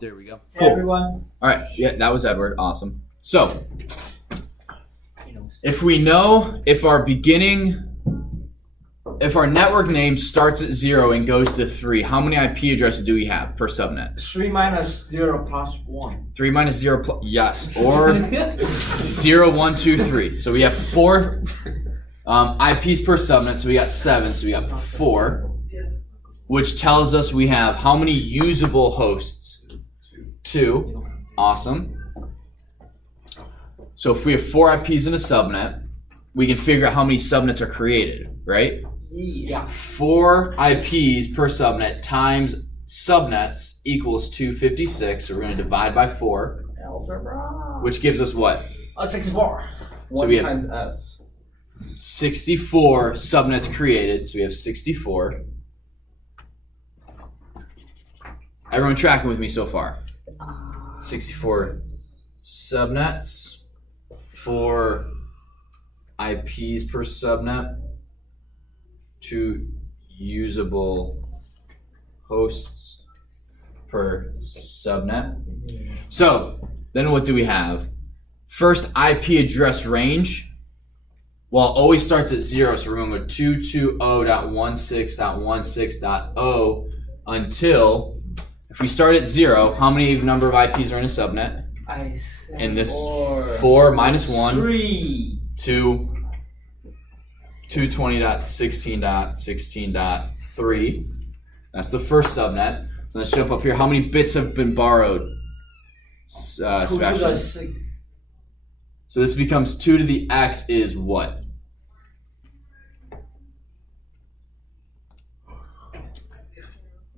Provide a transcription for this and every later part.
There we go. Hey everyone. All right. Yeah, that was Edward. Awesome. So, if we know if our network name starts at 0 and goes to 3, how many IP addresses do we have per subnet? 3 minus 0 plus 1. 3 minus 0 plus, yes, or 0, 1, 2, 3. So we have 4 IPs per subnet, so we got 7, so we got 4, which tells us we have how many usable hosts? 2. Awesome. So if we have 4 IPs in a subnet, we can figure out how many subnets are created, right? Yeah. 4 IPs per subnet times subnets equals 256. So we're going to divide by 4, Algebra. which gives us what? 64. So we have times S. 64 subnets created. So we have 64. Everyone tracking with me so far? 64 subnets, 4 IPs per subnet, 2 usable hosts per subnet. So then what do we have? First IP address range. Well, it always starts at 0. So remember 220.16.16.0 until, if we start at 0, how many number of IPs are in a subnet? I said In this 4. 4 minus 1, 3. 2, 220.16.16.3. That's the first subnet. So let's jump up here. How many bits have been borrowed, Sebastian? So this becomes 2 to the x is what?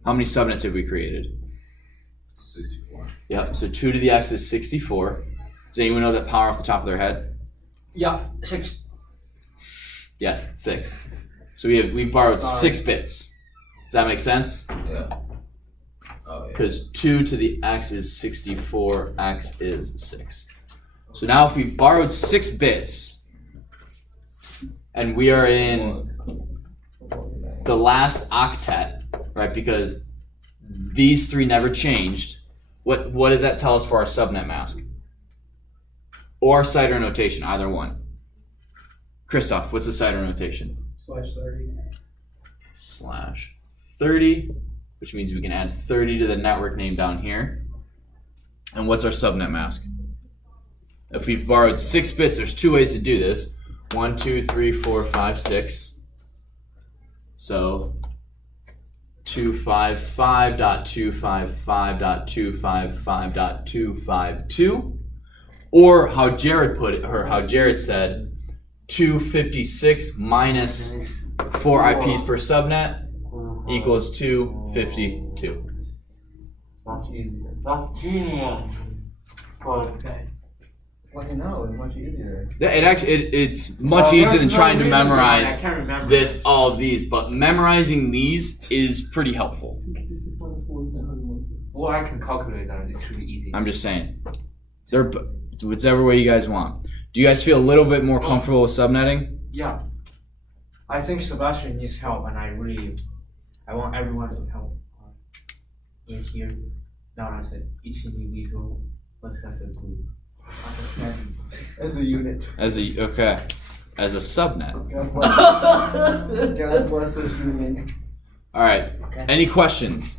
How many subnets have we created? 64. Yep, so 2 to the x is 64. Does anyone know that power off the top of their head? Yeah, 6. Yes, 6. So we borrowed 6 bits. Does that make sense? Yeah. Oh, yeah. Because 2 to the x is 64, x is 6. So now if we borrowed 6 bits, and we are in the last octet, right, because these 3 never changed, what does that tell us for our subnet mask? Or CIDR notation, either one. Christoph, what's the CIDR notation? /30. /30, which means we can add 30 to the network name down here. And what's our subnet mask? If we've borrowed 6 bits, there's 2 ways to do this. 1, 2, 3, 4, 5, 6. So 255.255.255.252, or how Jared put it, or how Jared said, 256 minus 4 IPs per subnet equals 252. Much easier. That's genius. Okay. Let you know, it's much easier. Yeah, it's much easier than trying to memorize I can't remember all of these, but memorizing these is pretty helpful. Well, I can calculate that. It's really easy. I'm just saying. Whichever way you guys want. Do you guys feel a little bit more comfortable with subnetting? Yeah. I think Sebastian needs help, and I want everyone to help in here. Not as each individual, but as a group. As a unit. As a subnet. God bless this unit. All right. Okay. Any questions?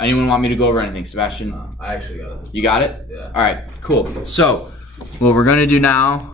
Anyone want me to go over anything? Sebastian, I actually got it. you got it? Yeah. All right, cool. So, what we're going to do now